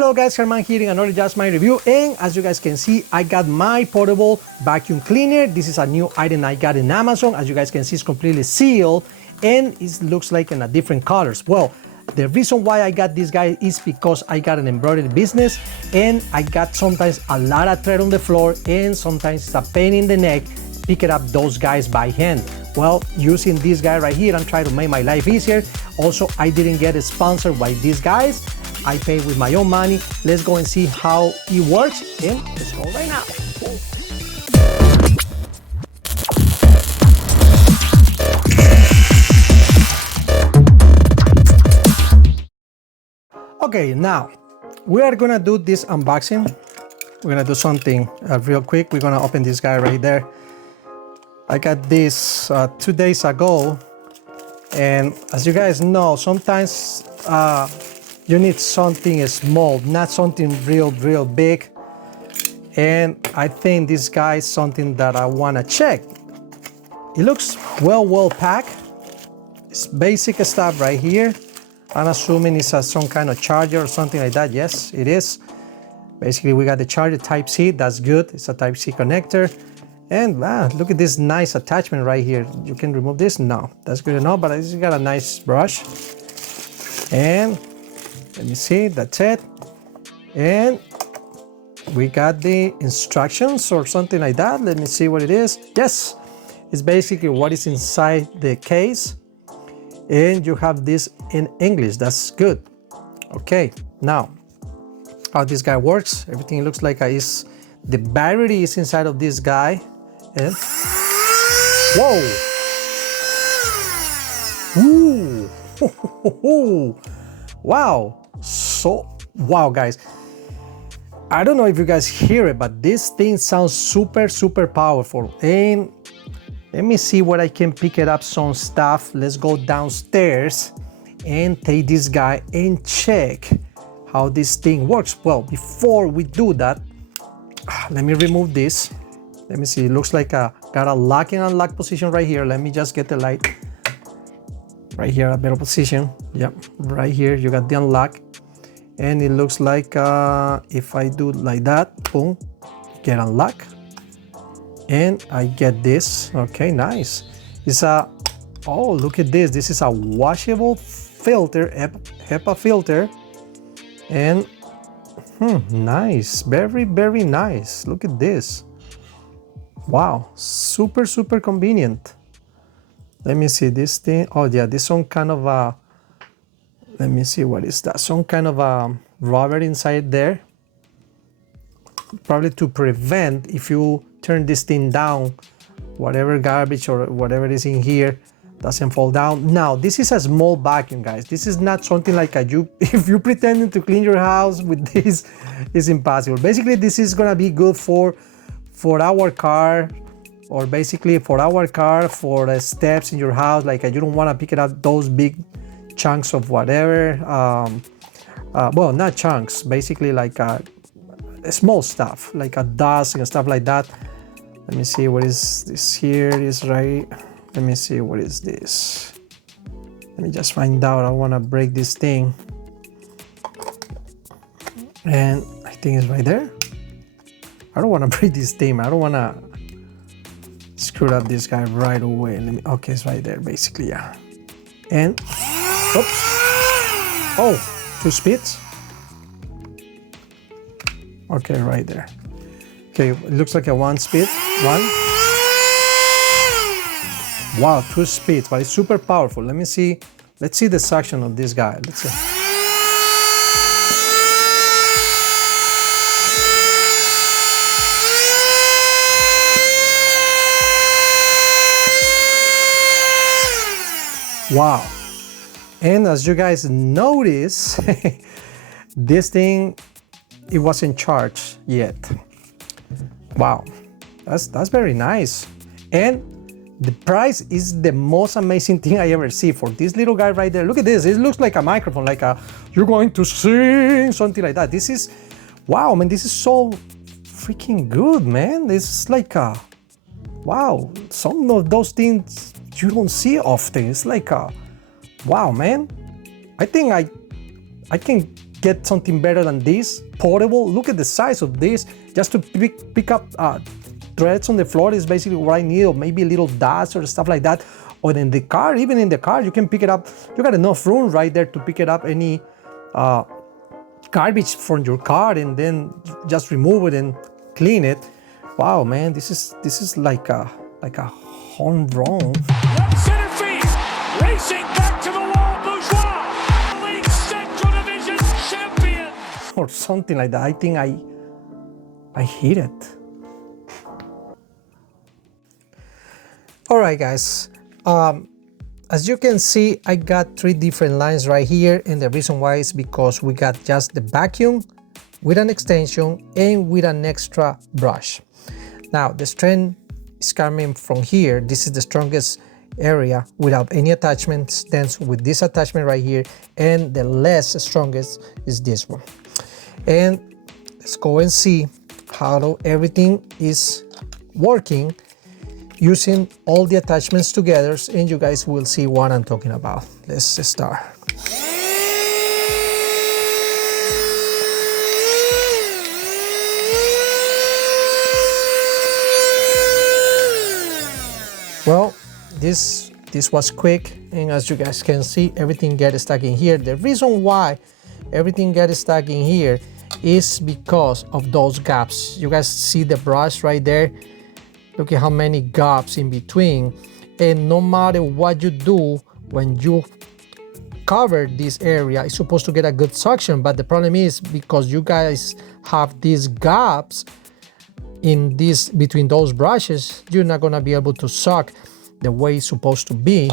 Hello guys, Herman here in another Just My Review, and as you guys can see, I got my portable vacuum cleaner. This is a new item I got in Amazon. As you guys can see, it's completely sealed and it looks like in a different colors. Well, the reason why I got this guy is because I got an embroidery business and I got sometimes a lot of thread on the floor and sometimes it's a pain in the neck picking up those guys by hand. Well, using this guy right here, I'm trying to make my life easier. Also, I didn't get sponsored by these guys. I pay with my own money. Let's go and see how it works, and let's go right now. Okay, now we are gonna do this unboxing. We're gonna do something real quick. We're gonna open this guy right there. I got this 2 days ago, and as you guys know, sometimes you need something small, not something real big. And I think this guy is something that I wanna check. It looks well packed. It's basic stuff right here. I'm assuming it's some kind of charger or something like that. Yes, it is. Basically, we got the charger Type-C, that's good. It's a Type-C connector. And look at this nice attachment right here. You can remove this? No, that's good enough, but it's got a nice brush. And let me see, that's it. And we got the instructions or something like that. Let me see what it is. Yes, it's basically what is inside the case. And you have this in English, that's good. Okay, now, how this guy works. Everything looks like the battery is inside of this guy. And, whoa! Ooh! Wow! Wow guys, I don't know if you guys hear it, but this thing sounds super powerful. And let me see where I can pick it up some stuff. Let's go downstairs and take this guy and check how this thing works. Well, before we do that, let me remove this. Let me see, it looks like got a lock and unlock position right here. Let me just get the light right here, a better position. Yep, right here you got the unlock. And it looks like if I do like that, boom, get unlock. And I get this. Okay, nice. It's oh, look at this. This is a washable filter, HEPA filter. And nice, very nice. Look at this. Wow, super convenient. Let me see this thing. Oh yeah, this some kind of a, let me see, what is that? Some kind of a rubber inside there. Probably to prevent, if you turn this thing down, whatever garbage or whatever is in here doesn't fall down. Now, this is a small vacuum, guys. This is not something like if you're pretending to clean your house with this, it's impossible. Basically, this is gonna be good for our car, or basically for our car, for the steps in your house. Like you don't want to pick it up those big chunks of whatever. Well, not chunks, basically like small stuff, like a dust and stuff like that. Let me see, what is this here? Is right. Let me see, what is this? Let me just find out. I want to break this thing. And I think it's right there. I don't want to break this thing. I don't want to screw up this guy right away. Okay, it's right there, basically, yeah. And, oops. Oh, 2 speeds. Okay, right there. Okay, it looks like a 1 speed. 1. Wow, 2 speeds, but it's super powerful. Let me see. Let's see the suction of this guy. Let's see. Wow. And as you guys notice, this thing, it wasn't charged yet. Wow, that's very nice. And the price is the most amazing thing I ever see for this little guy right there. Look at this. It looks like a microphone, like you're going to sing, something like that. This is, wow, man, this is so freaking good, man. This is like wow, some of those things you don't see often. It's like wow, man. I think I can get something better than this, portable. Look at the size of this. Just to pick up threads on the floor is basically what I need, or maybe a little dust or stuff like that. Or in the car, even in the car, you can pick it up. You got enough room right there to pick it up, any garbage from your car, and then just remove it and clean it. Wow, man, this is like a home run. Left center field, racing back to the wall, Bourgeois, League Central Division champion. Or something like that. I think I hit it. All right, guys. As you can see, I got 3 different lines right here, and the reason why is because we got just the vacuum with an extension and with an extra brush. Now the strength is coming from here. This is the strongest area without any attachments, then with this attachment right here, and the less strongest is this one. And let's go and see how everything is working using all the attachments together, and you guys will see what I'm talking about. Let's start. Well, this was quick, and as you guys can see, everything gets stuck in here. The reason why everything gets stuck in here is because of those gaps. You guys see the brush right there? Look at how many gaps in between, and no matter what you do, when you cover this area, it's supposed to get a good suction, but the problem is because you guys have these gaps in this between those brushes, you're not gonna be able to suck the way it's supposed to be.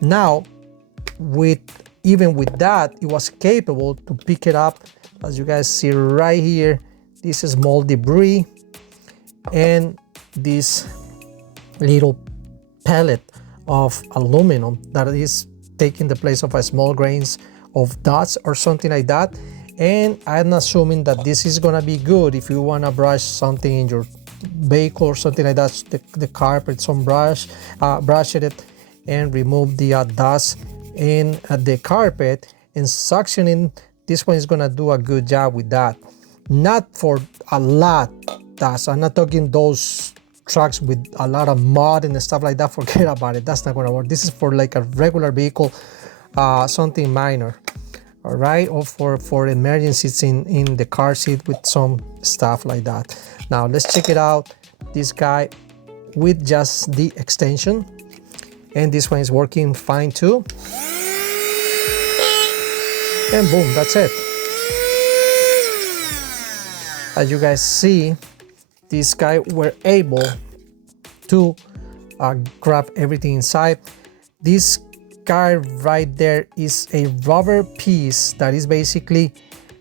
Now, even with that, it was capable to pick it up, as you guys see right here, this small debris and this little pellet of aluminum that is taking the place of a small grains of dust or something like that. And I'm assuming that this is gonna be good if you wanna brush something in your vehicle or something like that, the carpet, some brush it and remove the dust in the carpet and suctioning. This one is gonna do a good job with that. Not for a lot dust. I'm not talking those trucks with a lot of mud and stuff like that. Forget about it. That's not gonna work. This is for like a regular vehicle, something minor. All right, or for emergencies in the car seat with some stuff like that. Now let's check it out, this guy with just the extension, and this one is working fine too. And boom, that's it. As you guys see, this guy were able to grab everything inside. This guy right there is a rubber piece that is basically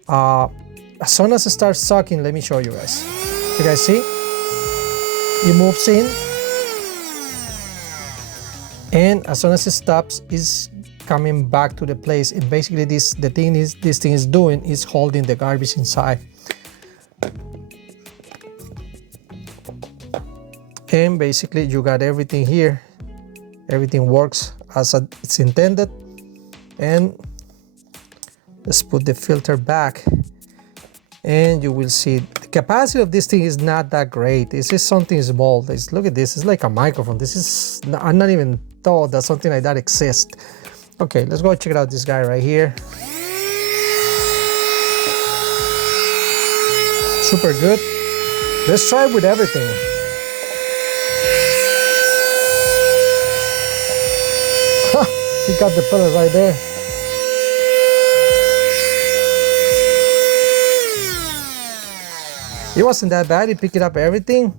as soon as it starts sucking, let me show you guys. You guys see? It moves in, and as soon as it stops, it's coming back to the place. And basically this thing is doing is holding the garbage inside. And basically you got everything here. Everything works as it's intended. And let's put the filter back, and you will see the capacity of this thing is not that great. This is something small. Look at this, it's like a microphone. This is, I'm not even thought that something like that exists. Okay, let's go check out this guy right here. Super good. Let's try with everything. He got the pellet right there. It wasn't that bad. He picked up everything.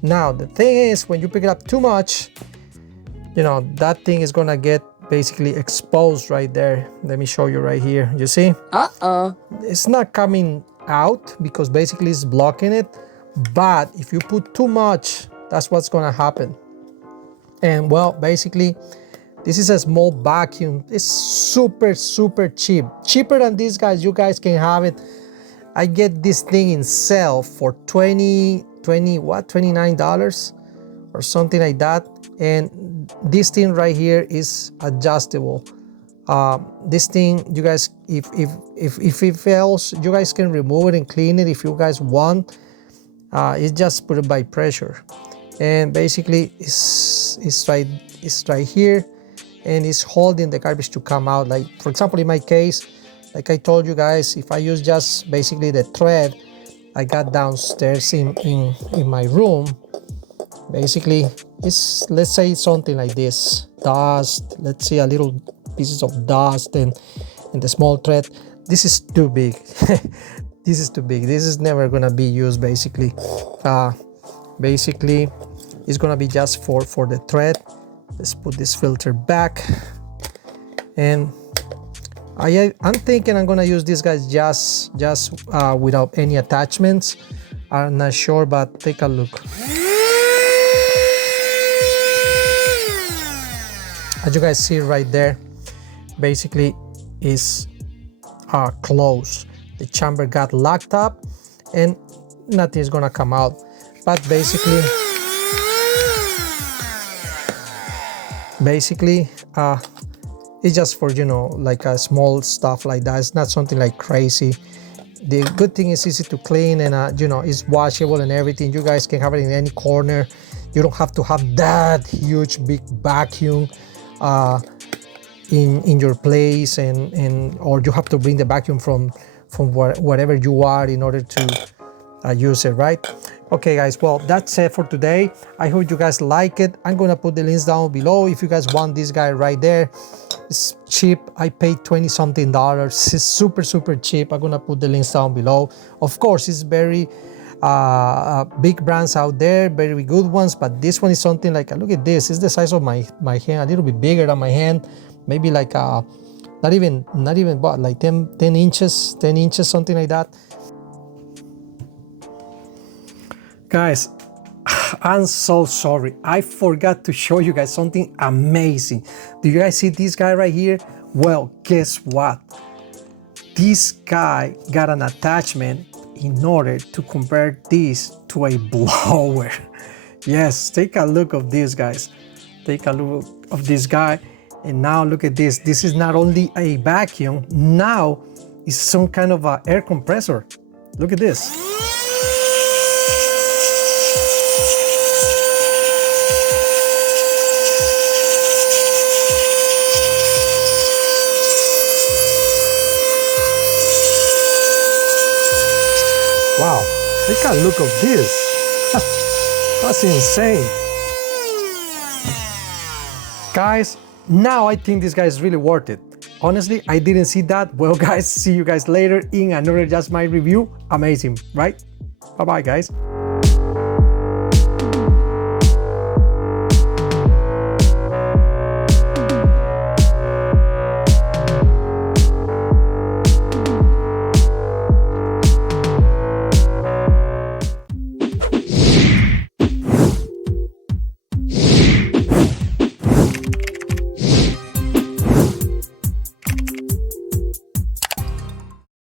Now the thing is, when you pick it up too much, you know, that thing is gonna get basically exposed right there. Let me show you right here. You see? It's not coming out because basically it's blocking it. But if you put too much, that's what's gonna happen. And well, basically, this is a small vacuum. It's super, super cheap. Cheaper than these guys. You guys can have it. I get this thing in sale for $29 or something like that. And this thing right here is adjustable. This thing, you guys, if it fails, you guys can remove it and clean it if you guys want. It's just put it by pressure, and basically it's right here, and it's holding the garbage to come out. Like for example, in my case, like I told you guys, if I use just basically the thread I got downstairs in my room, basically it's, let's say something like this, dust, let's say a little pieces of dust and the small thread. This is too big. This is too big. This is never gonna be used basically. Basically it's gonna be just for the thread. Let's put this filter back, and I'm thinking I'm gonna use these guys just without any attachments. I'm not sure, but take a look. As you guys see right there, basically is closed. The chamber got locked up and nothing's gonna come out. But basically it's just for, you know, like a small stuff like that. It's not something like crazy. The good thing is easy to clean, and you know, it's washable and everything. You guys can have it in any corner. You don't have to have that huge big vacuum in your place, and or you have to bring the vacuum from wherever you are in order to use it, right? Okay guys, well that's it for today. I hope you guys like it. I'm gonna put the links down below if you guys want this guy right there. It's cheap. I paid $20 something. It's super cheap. I'm gonna put the links down below. Of course, it's very big brands out there, very good ones, but this one is something like, look at this, it's the size of my hand, a little bit bigger than my hand, maybe like not even but like 10 inches, something like that. Guys, I'm so sorry, I forgot to show you guys something amazing. Do you guys see this guy right here? Well, guess what? This guy got an attachment in order to convert this to a blower. Yes, take a look of this, guys. Take a look of this guy, and now look at this. This is not only a vacuum, now it's some kind of a air compressor. Look at this. Wow, take a look of this. That's insane. Guys, now I think this guy is really worth it. Honestly, I didn't see that. Well guys, see you guys later in another Just My Review. Amazing, right? Bye bye guys.